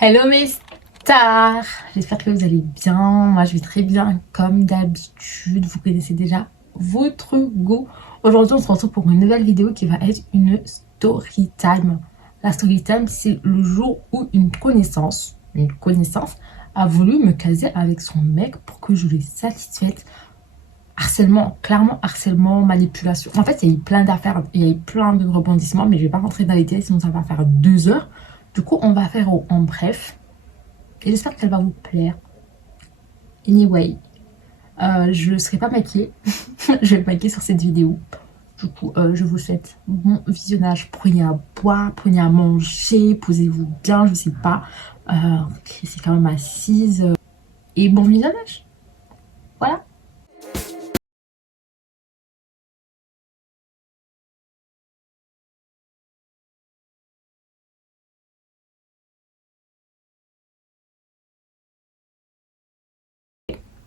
Hello mes stars, j'espère que vous allez bien. Moi je vais très bien comme d'habitude. Vous connaissez déjà votre goût. Aujourd'hui on se retrouve pour une nouvelle vidéo qui va être une story time. La story time, c'est le jour où une connaissance a voulu me caser avec son mec pour que je les satisfasse. Harcèlement, clairement harcèlement, manipulation. En fait il y a eu plein d'affaires, il y a eu plein de rebondissements, mais je vais pas rentrer dans les détails sinon ça va faire 2 heures. Du coup, on va faire en bref. Et j'espère qu'elle va vous plaire. Anyway, je ne serai pas maquillée. Je vais me maquiller sur cette vidéo. Du coup, je vous souhaite bon visionnage. Prenez à boire, prenez à manger, posez-vous bien, je sais pas. C'est quand même assise. Et bon visionnage. Voilà.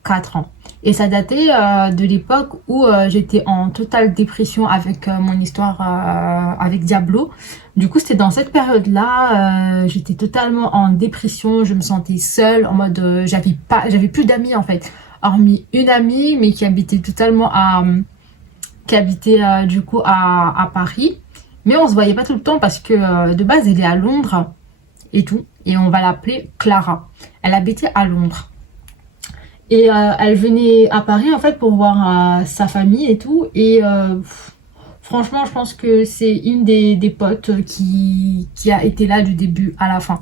4 ans. Et ça datait de l'époque où j'étais en totale dépression avec mon histoire avec Diablo. Du coup, c'était dans cette période-là, j'étais totalement en dépression, je me sentais seule, en mode j'avais plus d'amis en fait, hormis une amie, mais qui habitait du coup à Paris. Mais on se voyait pas tout le temps parce que de base, elle est à Londres et tout, et on va l'appeler Clara. Elle habitait à Londres. Et elle venait à Paris en fait pour voir sa famille et tout. Et franchement, je pense que c'est une des potes qui a été là du début à la fin.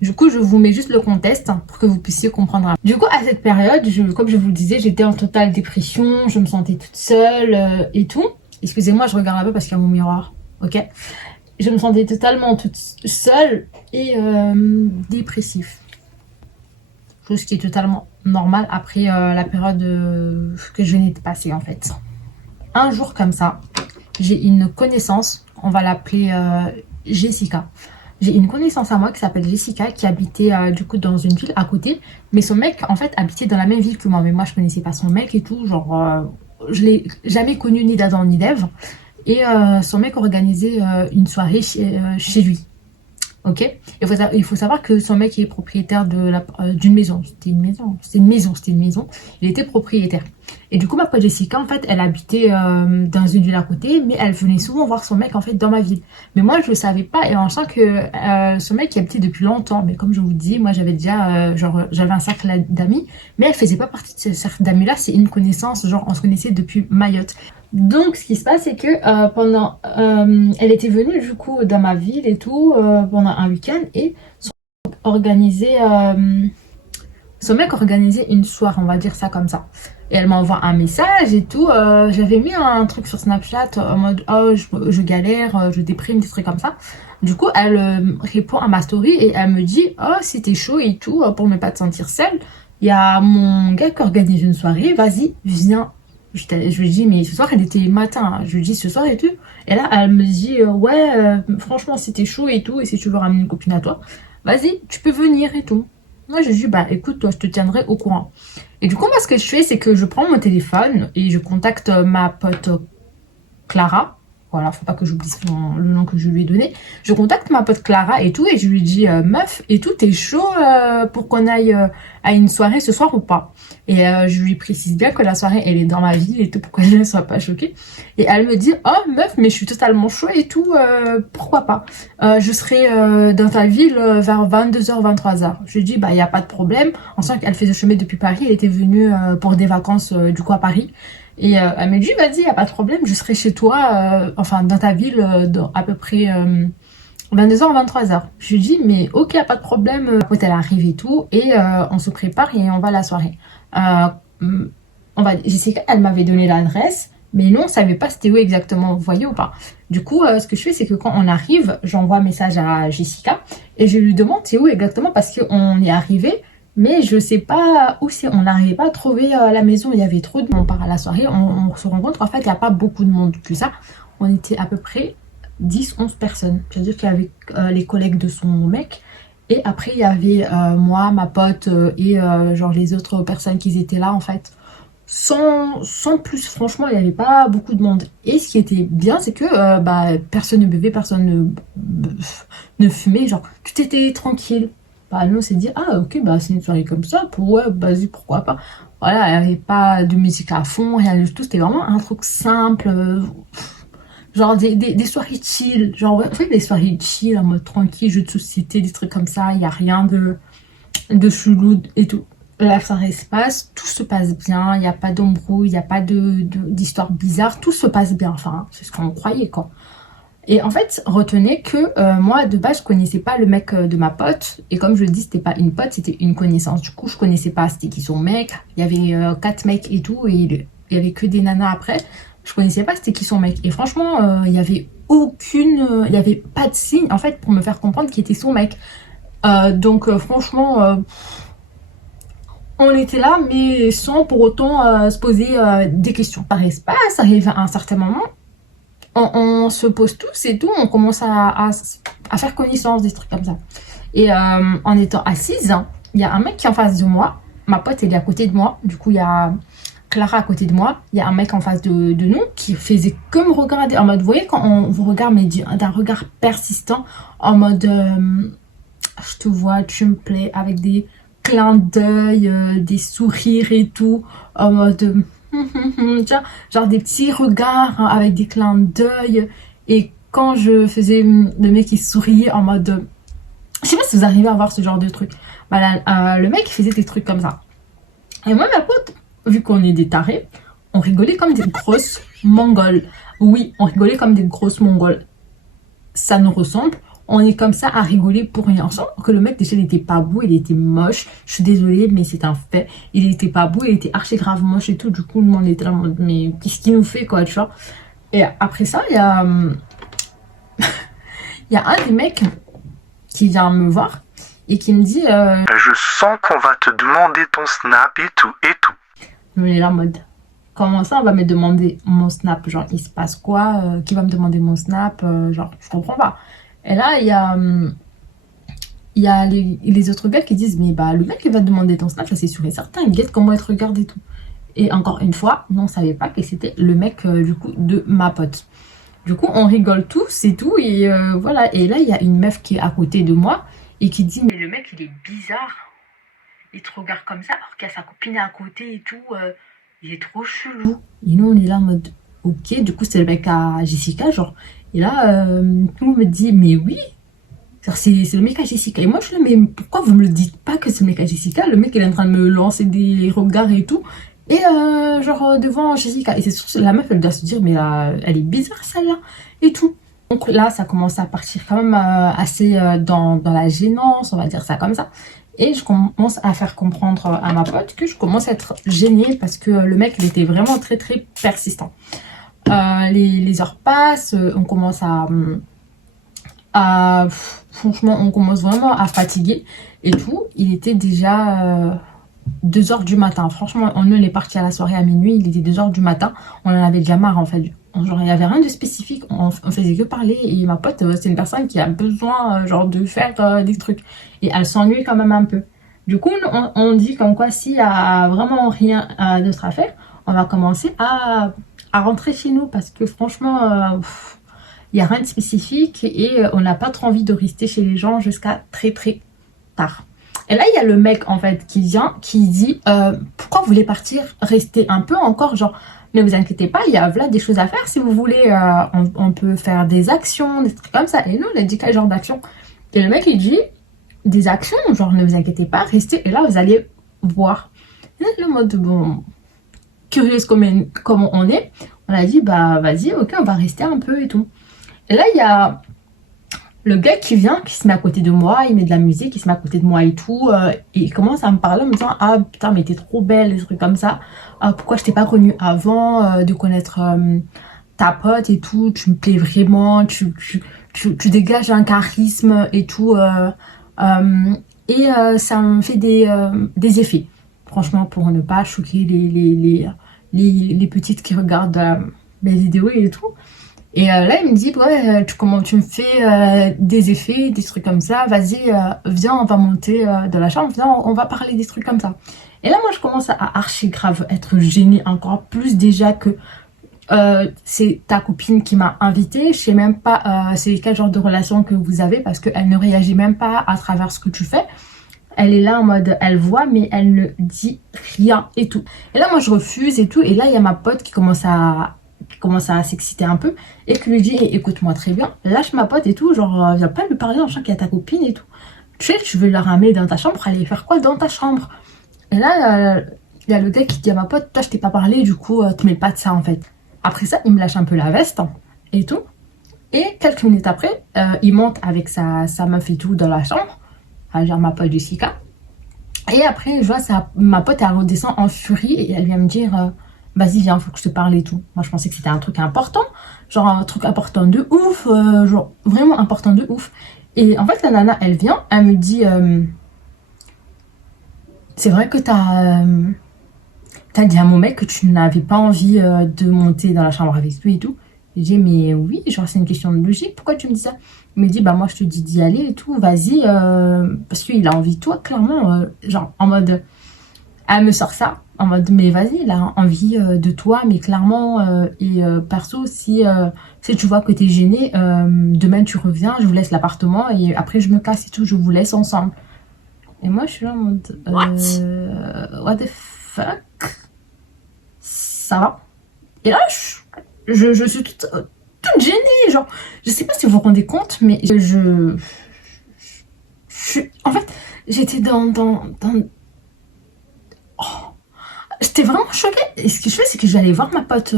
Du coup, je vous mets juste le contexte pour que vous puissiez comprendre. Du coup, à cette période, comme je vous le disais, j'étais en totale dépression, je me sentais toute seule et tout. Excusez-moi, je regarde un peu parce qu'il y a mon miroir, ok? Je me sentais totalement toute seule et dépressif. Chose qui est totalement normale après la période que je venais de passer en fait. Un jour comme ça, j'ai une connaissance, on va l'appeler Jessica. J'ai une connaissance à moi qui s'appelle Jessica qui habitait du coup dans une ville à côté, mais son mec en fait habitait dans la même ville que moi, mais moi je connaissais pas son mec et tout, genre je l'ai jamais connu ni d'Adam ni d'Ève, et son mec organisait une soirée chez lui. Ok, il faut savoir que son mec est propriétaire d'une maison. C'était une maison. Il était propriétaire. Et du coup, ma pote Jessica, en fait, elle habitait dans une ville à côté, mais elle venait souvent voir son mec, en fait, dans ma ville. Mais moi, je ne savais pas, et en sachant que son mec, il habitait depuis longtemps. Mais comme je vous dis, moi, j'avais déjà, j'avais un cercle d'amis, mais elle faisait pas partie de ce cercle d'amis-là. C'est une connaissance, genre, on se connaissait depuis Mayotte. Donc, ce qui se passe, c'est que elle était venue du coup dans ma ville et tout pendant un week-end et organisait, son mec organisait une soirée, on va dire ça comme ça. Et elle m'envoie un message et tout. J'avais mis un truc sur Snapchat en mode oh je galère, je déprime, des trucs comme ça. Du coup, elle répond à ma story et elle me dit oh c'était chaud et tout pour ne pas te sentir seule. Il y a mon gars qui organise une soirée, vas-y viens. Je lui dis, mais ce soir, elle était le matin. Je lui dis, ce soir et tout. Et là, elle me dit, ouais, franchement, c'était chaud et tout. Et si tu veux ramener une copine à toi, vas-y, tu peux venir et tout. Moi, je lui dis, bah écoute, toi, je te tiendrai au courant. Et du coup, moi, ce que je fais, c'est que je prends mon téléphone et je contacte ma pote Clara. Voilà, faut pas que j'oublie le nom que je lui ai donné. Je contacte ma pote Clara et tout, et je lui dis meuf, et tout, t'es chaud pour qu'on aille à une soirée ce soir ou pas? Et je lui précise bien que la soirée elle est dans ma ville et tout, pour qu'elle ne soit pas choquée. Et elle me dit oh meuf, mais je suis totalement chaud et tout, pourquoi pas? Je serai dans ta ville vers 22h, 23h. Je lui dis bah y a pas de problème. En sachant qu'elle faisait chemin depuis Paris, elle était venue pour des vacances du coup à Paris. Et elle me dit, vas-y, y a pas de problème, je serai chez toi, enfin dans ta ville, dans à peu près 22h, 23h. Je lui dis, mais ok, y a pas de problème. Après, elle arrive et tout, et on se prépare et on va à la soirée. Jessica, elle m'avait donné l'adresse, mais nous, on savait pas c'était où exactement, vous voyez ou pas. Du coup, ce que je fais, c'est que quand on arrive, j'envoie un message à Jessica, et je lui demande c'est où exactement, parce qu'on est arrivé. Mais je sais pas où c'est, on n'arrivait pas à trouver la maison, il y avait trop de monde. On part à la soirée, on se rencontre, en fait il n'y a pas beaucoup de monde que ça. On était à peu près 10-11 personnes. C'est-à-dire qu'il y avait les collègues de son mec. Et après il y avait moi, ma pote et genre les autres personnes qui étaient là en fait. Sans plus, franchement il n'y avait pas beaucoup de monde. Et ce qui était bien c'est que bah, personne ne buvait, personne ne fumait, genre tout était tranquille. Bah, nous, on s'est dit, ah, ok, bah, c'est une soirée comme ça, ouais, vas-y, pourquoi pas. Voilà, il n'y avait pas de musique à fond, rien du tout, c'était vraiment un truc simple, genre des soirées chill, genre, en fait, des soirées chill, en mode tranquille, jeux de société, des trucs comme ça, il n'y a rien de chelou et tout. La soirée se passe, tout se passe bien, il n'y a pas d'embrouille, il n'y a pas d'histoire bizarre, tout se passe bien, enfin, c'est ce qu'on croyait, quoi. Et en fait, retenez que moi, de base, je connaissais pas le mec de ma pote. Et comme je le dis, c'était pas une pote, c'était une connaissance. Du coup, je connaissais pas c'était qui son mec. Il y avait 4 mecs et tout. Et il y avait que des nanas après. Je connaissais pas c'était qui son mec. Et franchement, il y avait il y avait pas de signe, en fait, pour me faire comprendre qui était son mec. Donc, franchement, on était là, mais sans pour autant se poser des questions. Par espace, arrive à un certain moment. On se pose tous et tout, on commence à faire connaissance, des trucs comme ça. Et en étant assise, il y a un mec qui est en face de moi. Ma pote, elle est à côté de moi. Du coup, il y a Clara à côté de moi. Il y a un mec en face de nous qui faisait que me regarder. En mode, vous voyez, quand on vous regarde, mais d'un regard persistant, en mode, je te vois, tu me plais, avec des clins d'œil, des sourires et tout, en mode... genre des petits regards hein, avec des clins d'œil. Et quand je faisais le mec qui souriait en mode... Je sais pas si vous arrivez à voir ce genre de truc. Bah, le mec faisait des trucs comme ça. Et moi, ma pote, vu qu'on est des tarés, on rigolait comme des grosses mongoles. Oui, on rigolait comme des grosses mongoles. Ça nous ressemble. On est comme ça à rigoler pour rien. Sans que le mec, déjà, il était pas beau, il était moche. Je suis désolée, mais c'est un fait. Il était pas beau, il était archi grave moche et tout. Du coup, nous, on était là, mais qu'est-ce qu'il nous fait, quoi, tu vois. Et après ça, il y a, il y a un des mecs qui vient me voir et qui me dit je sens qu'on va te demander ton snap et tout, et tout. On est là en mode, comment ça, on va me demander mon snap? Genre, il se passe quoi? Qui va me demander mon snap? Genre, je comprends pas. Et là, il y a les autres gars qui disent, mais bah, le mec qui va te demander ton snap, ça c'est sûr et certain, il guette comment il te regarde et tout. Et encore une fois, non, on savait pas que c'était le mec, du coup, de ma pote. Du coup, on rigole tous et tout, et voilà. Et là, il y a une meuf qui est à côté de moi, et qui dit, mais le mec, il est bizarre. Il te regarde comme ça, alors qu'il y a sa copine à côté et tout. Il est trop chelou. Et nous, on est là en mode, ok, du coup, c'est le mec à Jessica, genre. Et là, tout me dit, mais oui, c'est le mec à Jessica. Et moi, je suis là, mais pourquoi vous me le dites pas que c'est le mec à Jessica? Le mec, il est en train de me lancer des regards et tout. Et genre, devant Jessica. Et c'est sûr, la meuf, elle doit se dire, mais elle est bizarre, celle-là. Et tout. Donc là, ça commence à partir quand même assez dans la gênance, on va dire ça comme ça. Et je commence à faire comprendre à ma pote que je commence à être gênée parce que le mec, il était vraiment très, très persistant. Les heures passent, on commence franchement, on commence vraiment à fatiguer et tout. Il était déjà 2h du matin. Franchement, on est parti à la soirée à minuit, il était 2h du matin. On en avait déjà marre en fait. Genre, il n'y avait rien de spécifique, on faisait que parler. Et ma pote, c'est une personne qui a besoin genre de faire des trucs. Et elle s'ennuie quand même un peu. Du coup, on dit comme quoi, s'il n'y a vraiment rien d'autre à faire, on va commencer à rentrer chez nous. Parce que franchement, il n'y a rien de spécifique. Et on n'a pas trop envie de rester chez les gens jusqu'à très très tard. Et là, il y a le mec, en fait, qui vient, qui dit pourquoi vous voulez partir? Rester un peu encore, genre, ne vous inquiétez pas, il y a là des choses à faire. Si vous voulez, on peut faire des actions, des trucs comme ça. Et nous, on a dit quel genre d'action? Et le mec, il dit des actions, genre, ne vous inquiétez pas, restez. Et là, vous allez voir. Et le mode, bon, curieuse comme on est, on a dit, bah, vas-y, ok, on va rester un peu et tout. Et là, il y a le gars qui vient, qui se met à côté de moi, il met de la musique, il se met à côté de moi et tout, et il commence à me parler en me disant, ah putain, mais t'es trop belle, des trucs comme ça, pourquoi je t'ai pas connue avant de connaître ta pote et tout, tu me plais vraiment, tu dégages un charisme et tout, et ça me fait des effets, franchement, pour ne pas choquer les petites qui regardent mes vidéos et tout. Et là, il me dit, ouais, tu me fais des effets, des trucs comme ça, vas-y, viens, on va monter dans la chambre, viens, on va parler des trucs comme ça. Et là, moi, je commence à archi grave être gênée encore plus déjà que c'est ta copine qui m'a invitée. Je sais même pas c'est quel genre de relation que vous avez parce qu'elle ne réagit même pas à travers ce que tu fais. Elle est là en mode, elle voit, mais elle ne dit rien et tout. Et là, moi, je refuse et tout. Et là, il y a ma pote qui commence à s'exciter un peu et qui lui dit, eh, écoute-moi très bien, lâche ma pote et tout, genre, viens pas lui parler en sachant qu'il y a ta copine et tout. Tu sais, tu veux la ramener dans ta chambre, aller faire quoi dans ta chambre? Et là, il y a le gars qui dit à ma pote, toi, je t'ai pas parlé, du coup, te mets pas de ça, en fait. Après ça, il me lâche un peu la veste et tout. Et quelques minutes après, il monte avec sa meuf et tout dans la chambre, genre ma pote Jessica. Et après, je vois ma pote, elle redescend en furie et elle vient me dire, vas-y, viens, faut que je te parle et tout. Moi, je pensais que c'était un truc important, genre un truc important de ouf, genre vraiment important de ouf. Et en fait, la nana, elle vient, elle me dit, c'est vrai que t'as dit à mon mec que tu n'avais pas envie de monter dans la chambre avec lui et tout. Je dis, mais oui, genre c'est une question de logique, pourquoi tu me dis ça? Il me dit, bah moi je te dis d'y aller et tout, vas-y, parce qu'il a envie de toi, clairement, genre en mode, elle me sort ça, en mode, mais vas-y, il a envie de toi, mais clairement, perso, si tu vois que t'es gêné, demain tu reviens, je vous laisse l'appartement et après je me casse et tout, je vous laisse ensemble. Et moi je suis là en mode, what the fuck? Ça va? Et là, je suis toute gênée, genre, je sais pas si vous vous rendez compte, mais en fait, j'étais oh, j'étais vraiment choquée. Et ce que je fais, c'est que je vais aller voir ma pote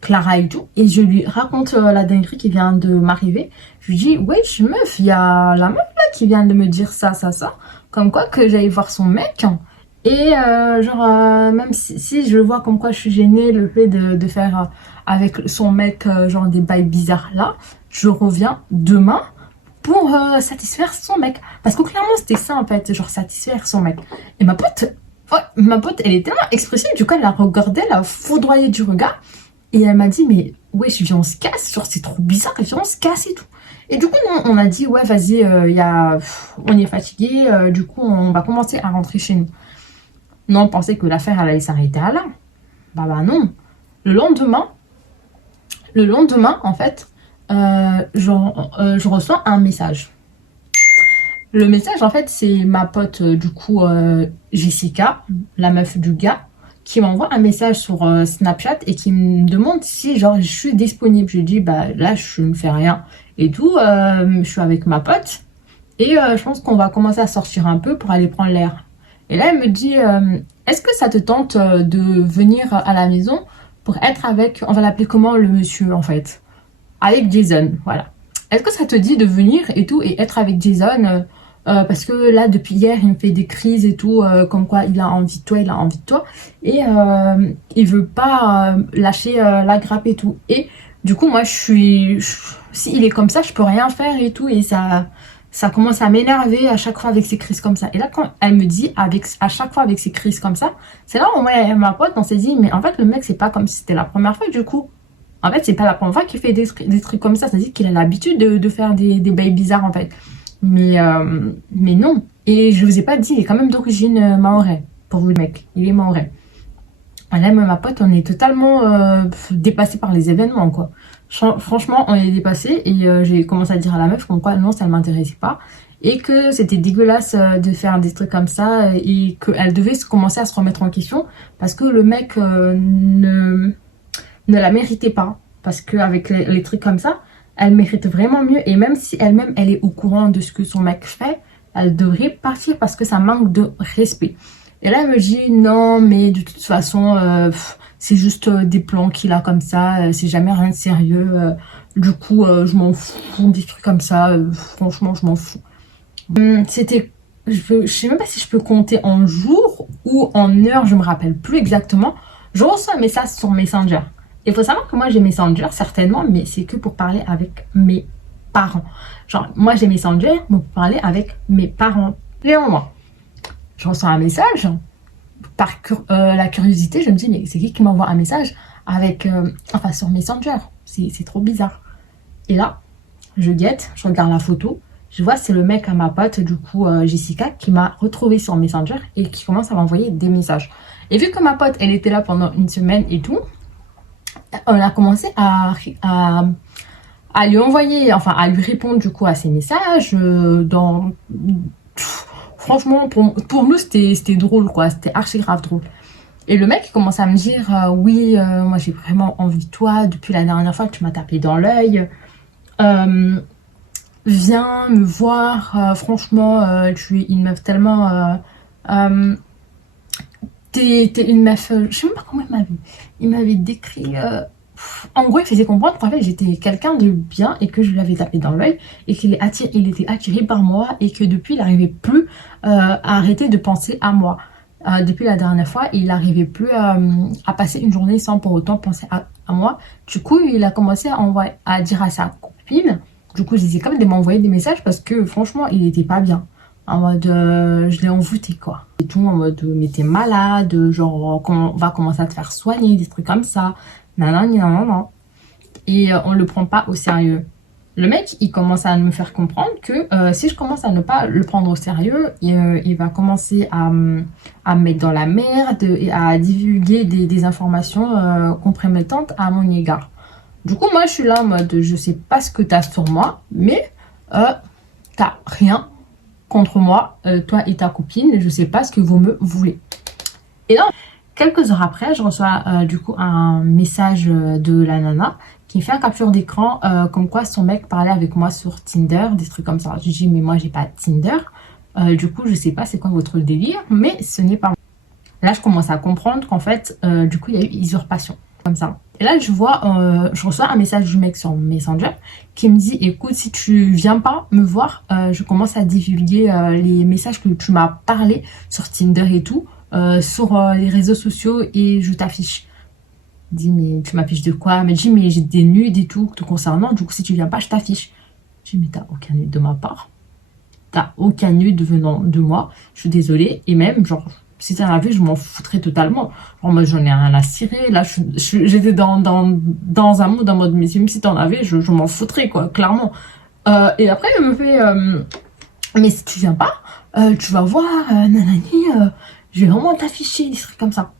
Clara et tout, et je lui raconte la dinguerie qui vient de m'arriver. Je lui dis, wesh meuf, il y a la meuf là qui vient de me dire ça, comme quoi que j'allais voir son mec. Et même si je vois comme quoi je suis gênée, le fait de faire avec son mec genre des bails bizarres là, je reviens demain pour satisfaire son mec. Parce que clairement c'était ça en fait, genre satisfaire son mec. Et ma pote elle est tellement expressive, du coup elle a regardé, elle a foudroyé du regard. Et elle m'a dit, mais ouais, je viens, on se casse, genre c'est trop bizarre, et viens, on se casse et tout. Et du coup, on a dit, ouais, vas-y, on est fatigué, du coup, on va commencer à rentrer chez nous. Non, on pensait que l'affaire elle allait s'arrêter à là. Bah non. Le lendemain, en fait, je reçois un message. Le message, en fait, c'est ma pote, Jessica, la meuf du gars, qui m'envoie un message sur Snapchat et qui me demande si, genre, je suis disponible. Je dis, bah là, je ne fais rien et tout. Je suis avec ma pote et je pense qu'on va commencer à sortir un peu pour aller prendre l'air. Et là, elle me dit, est-ce que ça te tente de venir à la maison pour être avec, on va l'appeler comment, le monsieur, en fait, avec Jason, voilà. Est-ce que ça te dit de venir et tout et être avec Jason parce que là, depuis hier, il me fait des crises et tout, comme quoi il a envie de toi, et il veut pas lâcher la grappe et tout. Et du coup, moi, s'il est comme ça, je peux rien faire et tout, et ça commence à m'énerver à chaque fois avec ces crises comme ça. Et là, quand elle me dit à chaque fois avec ces crises comme ça, c'est là où moi, ma pote, on s'est dit, mais en fait, le mec, c'est pas comme si c'était la première fois, du coup. En fait, c'est pas la première fois qu'il fait des trucs comme ça. C'est-à-dire qu'il a l'habitude de faire des bails bizarres, en fait. Mais non. Et je vous ai pas dit, il est quand même d'origine mahorais. Pour vous, le mec. Il est mahorais. Là, moi, ma pote, on est totalement dépassé par les événements, quoi. Franchement, on est dépassé et j'ai commencé à dire à la meuf comme quoi non, ça ne m'intéressait pas et que c'était dégueulasse de faire des trucs comme ça et qu'elle devait commencer à se remettre en question parce que le mec ne la méritait pas. Parce qu'avec les trucs comme ça, elle mérite vraiment mieux et même si elle-même, elle est au courant de ce que son mec fait, elle devrait partir parce que ça manque de respect. Et là, elle me dit non, mais de toute façon, c'est juste des plans qu'il a comme ça, c'est jamais rien de sérieux. Du coup, je m'en fous des trucs comme ça, franchement, je m'en fous. Je sais même pas si je peux compter en jours ou en heures, je me rappelle plus exactement. Je reçois un message sur Messenger. Il faut savoir que moi, j'ai Messenger, certainement, mais c'est que pour parler avec mes parents. Genre, moi, j'ai Messenger, mais pour parler avec mes parents. Léon, moi. Je reçois un message, par la curiosité, je me dis, mais c'est qui m'envoie un message avec, sur Messenger? C'est trop bizarre. Et là, je guette, je regarde la photo, je vois c'est le mec à ma pote, du coup, Jessica, qui m'a retrouvé sur Messenger et qui commence à m'envoyer des messages. Et vu que ma pote, elle était là pendant une semaine et tout, on a commencé à lui envoyer, enfin, à lui répondre, du coup, à ses messages, franchement, pour nous, c'était drôle, quoi. C'était archi grave drôle. Et le mec, il commence à me dire, oui, moi, j'ai vraiment envie de toi depuis la dernière fois que tu m'as tapé dans l'œil. Viens me voir, franchement, tu es une meuf tellement... t'es une meuf... je sais même pas comment il m'avait décrit... en gros, il faisait comprendre qu'en fait, j'étais quelqu'un de bien et que je l'avais tapé dans l'œil et qu'il il était attiré par moi et que depuis, il n'arrivait plus à arrêter de penser à moi. Depuis la dernière fois, il n'arrivait plus à passer une journée sans pour autant penser à moi. Du coup, il a commencé à dire à sa copine. Du coup, je disais quand même de m'envoyer des messages parce que franchement, il n'était pas bien. En mode, je l'ai envoûté, quoi. Et tout, en mode, mais t'es malade, genre, on va commencer à te faire soigner, des trucs comme ça. Non, non, non, non, non. Et on le prend pas au sérieux. Le mec, il commence à me faire comprendre que si je commence à ne pas le prendre au sérieux, il va commencer à me mettre dans la merde et à divulguer des informations compromettantes à mon égard. Du coup, moi, je suis là en mode, je sais pas ce que t'as sur moi, mais t'as rien contre moi, toi et ta copine, je sais pas ce que vous me voulez. Et là, quelques heures après, je reçois du coup un message de la nana qui fait un capture d'écran comme quoi son mec parlait avec moi sur Tinder, des trucs comme ça. Je dis, mais moi, j'ai pas Tinder. Du coup, je sais pas c'est quoi votre délire, mais ce n'est pas moi. Là, je commence à comprendre qu'en fait, du coup, il y a eu usurpation. Comme ça. Et là, je reçois un message du mec sur Messenger qui me dit, écoute, si tu viens pas me voir, je commence à divulguer les messages que tu m'as parlé sur Tinder et tout, sur les réseaux sociaux et je t'affiche. Je dis, mais tu m'affiches de quoi? Elle me dit, mais j'ai des nudes et tout te concernant, du coup, si tu viens pas, je t'affiche. Je dis, mais t'as aucun nude de ma part. T'as aucun nude venant de moi. Je suis désolée. Et même, genre, si t'en avais, je m'en foutrais totalement. Genre, moi, j'en ai rien à cirer. Là, j'étais dans un mood en mode, mais même si t'en avais, je m'en foutrais, quoi, clairement. Et après, il me fait, mais si tu viens pas, tu vas voir, nanani, je vais vraiment t'afficher, des trucs comme ça.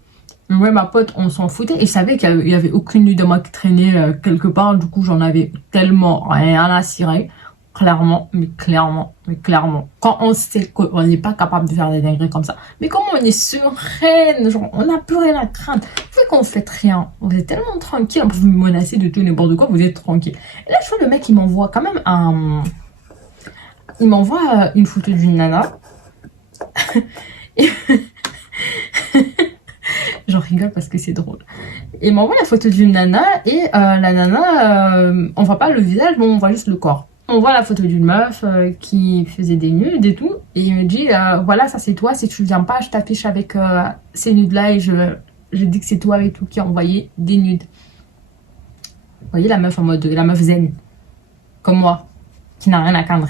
Ouais, ma pote, on s'en foutait. Et je savais qu'il y avait aucune nude de moi qui traînait quelque part. Du coup, j'en avais tellement rien à cirer. Clairement, mais clairement, mais clairement. Quand on sait qu'on n'est pas capable de faire des dingueries comme ça. Mais comment on est sereine, genre, on n'a plus rien à craindre. Vu qu'on fait rien, vous êtes tellement tranquille, on peut vous menacer de tout n'importe quoi, vous êtes tranquille. Et là, je vois le mec, il m'envoie quand même il m'envoie une photo d'une nana. J'en rigole parce que c'est drôle. Il m'envoie la photo d'une nana et la nana, on voit pas le visage, mais on voit juste le corps. On voit la photo d'une meuf qui faisait des nudes et tout. Et il me dit, voilà, ça c'est toi. Si tu viens pas, je t'affiche avec ces nudes-là et je dis que c'est toi et tout qui a envoyé des nudes. Vous voyez la meuf en mode, la meuf zen. Comme moi, qui n'a rien à craindre.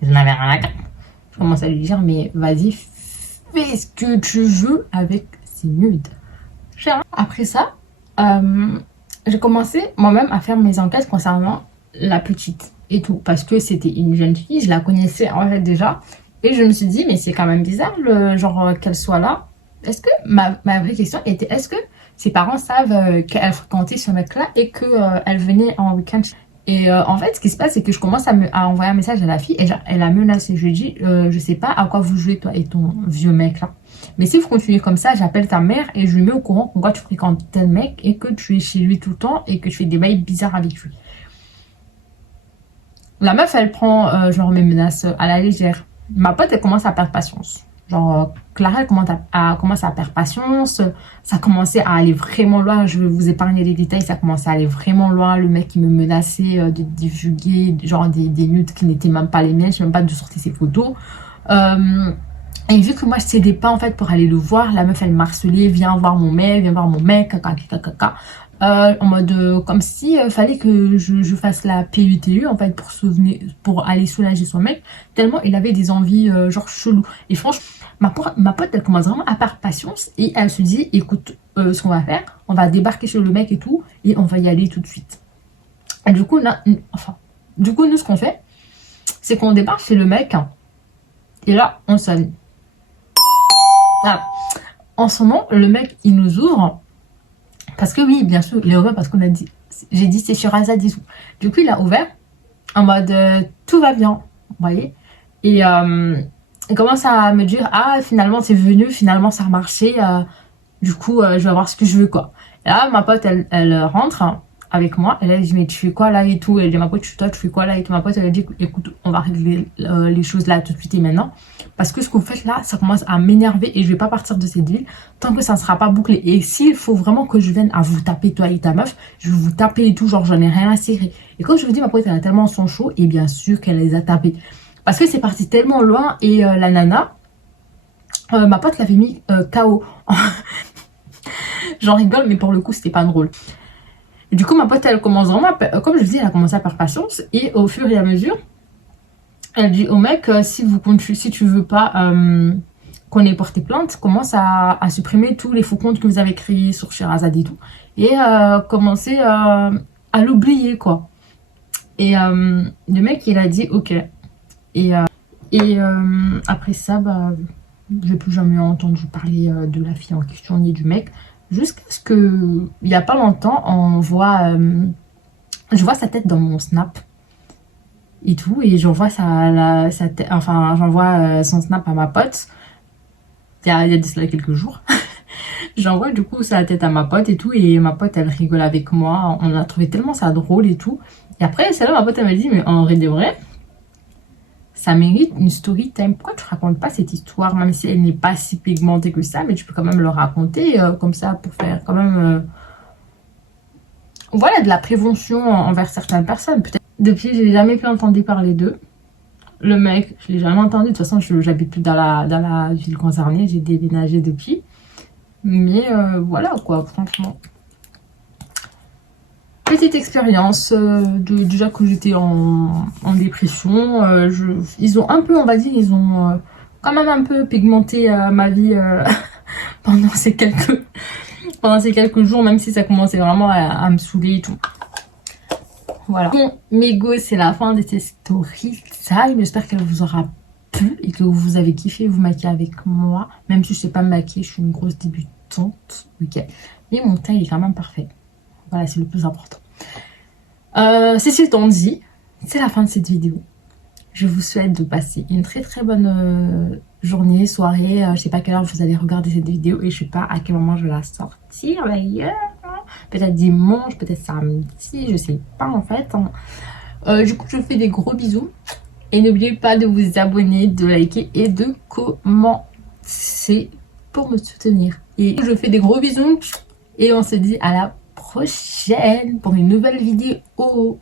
Je n'avais rien à craindre. Je commence à lui dire, mais vas-y, fais ce que tu veux avec ces nudes. Après ça, j'ai commencé moi-même à faire mes enquêtes concernant la petite. Et tout, parce que c'était une jeune fille, je la connaissais en fait déjà, et je me suis dit, mais c'est quand même bizarre, genre qu'elle soit là. Est-ce que, ma vraie question était, est-ce que ses parents savent qu'elle fréquentait ce mec-là et qu'elle venait en week-end? Et en fait, ce qui se passe, c'est que je commence à envoyer un message à la fille, et elle a menacé, je lui dis, je sais pas à quoi vous jouez toi et ton vieux mec-là. Mais si vous continuez comme ça, j'appelle ta mère et je lui mets au courant pourquoi tu fréquentes tel mec et que tu es chez lui tout le temps et que tu fais des bails bizarres avec lui. La meuf, elle prend genre mes menaces à la légère. Ma pote, elle commence à perdre patience. Genre, Clara, elle commence à perdre patience. Ça commençait à aller vraiment loin. Je vais vous épargner les détails. Ça commençait à aller vraiment loin. Le mec, il me menaçait de divulguer genre des nudes qui n'étaient même pas les miennes. Je sais même pas de sortir ses photos. Et vu que moi, je cédais pas en fait pour aller le voir, la meuf, elle m'harcelait. Viens voir mon mec, caca. En mode comme si fallait que je fasse la PUTU en fait pour aller soulager son mec, tellement il avait des envies genre chelou. Et franchement, ma pote, elle commence vraiment à perdre patience et elle se dit, écoute, ce qu'on va faire, on va débarquer chez le mec et tout, et on va y aller tout de suite. Et du coup, nous, ce qu'on fait, c'est qu'on débarque chez le mec, et là, on sonne. Ah. En ce moment, le mec, il nous ouvre. Parce que oui, bien sûr, il est ouvert parce qu'on a dit, j'ai dit c'est sur Azadisou. Du coup, il a ouvert en mode tout va bien, vous voyez. Et Elle commence à me dire, ah, finalement, c'est venu, finalement, ça a marché. Du coup, je vais voir ce que je veux, quoi. Et là, ma pote, elle rentre avec moi. Elle a dit, mais tu fais quoi là et tout? Elle dit, ma pote, toi, tu fais quoi là et tout? Ma pote, elle a dit, écoute, on va régler les choses là tout de suite et maintenant. Parce que ce que vous faites là, ça commence à m'énerver et je vais pas partir de cette ville tant que ça ne sera pas bouclé. Et s'il faut vraiment que je vienne à vous taper, toi et ta meuf, je vais vous taper et tout, genre j'en ai rien à cirer. Et quand je vous dis, ma pote, elle a tellement son chaud, et bien sûr qu'elle les a tapés. Parce que c'est parti tellement loin et la nana, ma pote l'avait mis KO. J'en rigole, mais pour le coup, c'était pas drôle. Et du coup, ma pote, elle commence vraiment, comme je dis, elle a commencé à perdre patience. Et au fur et à mesure, elle dit au mec, si tu veux pas qu'on ait porté plainte, commence à supprimer tous les faux comptes que vous avez créés sur Sherazade et tout. Et commencer à l'oublier, quoi. Et le mec, il a dit ok. Et après ça, bah, j'ai plus jamais entendu parler de la fille en question ni du mec. Jusqu'à ce que, il y a pas longtemps, je vois sa tête dans mon snap. Et tout, et j'envoie j'envoie son snap à ma pote il y a de cela quelques jours. J'envoie du coup sa tête à ma pote et tout, et ma pote elle rigole avec moi, on a trouvé tellement ça drôle et tout. Et après c'est là ma pote elle m'a dit, mais en vrai de vrai ça mérite une story time, pourquoi tu racontes pas cette histoire, même si elle n'est pas si pigmentée que ça, mais tu peux quand même le raconter comme ça pour faire quand même voilà, de la prévention envers certaines personnes. Peut-être. Depuis, j'ai jamais pu entendre parler d'eux. Le mec, je l'ai jamais entendu. De toute façon, j'habite plus dans la ville concernée. J'ai déménagé depuis. Mais voilà, quoi, franchement. Petite expérience. Déjà que j'étais en dépression. Ils ont un peu, on va dire, ils ont quand même un peu pigmenté ma vie pendant ces quelques jours, même si ça commençait vraiment à me saouler et tout. Voilà. Bon, mes go, c'est la fin de cette story time. J'espère qu'elle vous aura plu et que vous avez kiffé vous maquiller avec moi. Même si je sais pas me maquiller, je suis une grosse débutante. Ok. Mais mon teint, il est quand même parfait. Voilà, c'est le plus important. Ceci étant dit, c'est la fin de cette vidéo. Je vous souhaite de passer une très très bonne journée, soirée. Je sais pas à quelle heure vous allez regarder cette vidéo et je sais pas à quel moment je vais la sortir d'ailleurs. Peut-être dimanche, peut-être samedi, je sais pas en fait. Du coup, je vous fais des gros bisous. Et n'oubliez pas de vous abonner, de liker et de commenter pour me soutenir. Et je vous fais des gros bisous et on se dit à la prochaine pour une nouvelle vidéo.